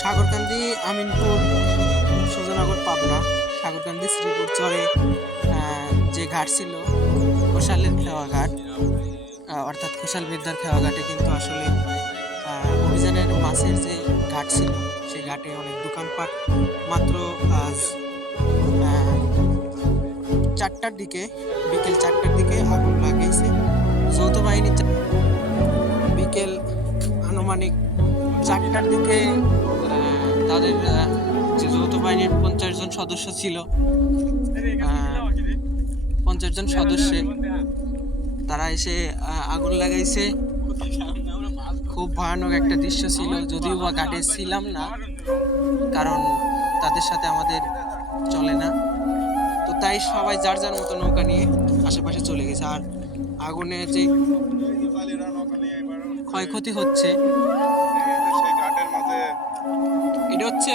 সাগরকান্দি, আমিনপুর, সুজনগর, পাবনা। সাগরকান্দি শ্রীপুর চরে যে ঘাট ছিল ঘোষালের খেওয়া ঘাট, অর্থাৎ ঘোষাল বিদ্যার খেওয়া ঘাটে কিন্তু আসলে অভিযানের মাছের যে ঘাট ছিল সেই ঘাটে অনেক দোকানপাট মাত্র আজ 4টার দিকে, বিকেল 4টার দিকে আগুন লাগিয়েছে যৌথ বাহিনী। বিকেল আনুমানিক 4টার দিকে তাদের যে যৌথ বাহিনীর 50 জন সদস্য ছিল, 50 জন সদস্যে তারা এসে আগুন লাগাইছে। খুব ভয়ানক একটা দৃশ্য ছিল, যদিও বা ঘাটে ছিলাম না, কারণ তাদের সাথে আমাদের চলে না। তো তাই সবাই যার যার মতো নৌকা নিয়ে আশেপাশে চলে গেছে। আর আগুনে যে ক্ষয়ক্ষতি হচ্ছে, এটা হচ্ছে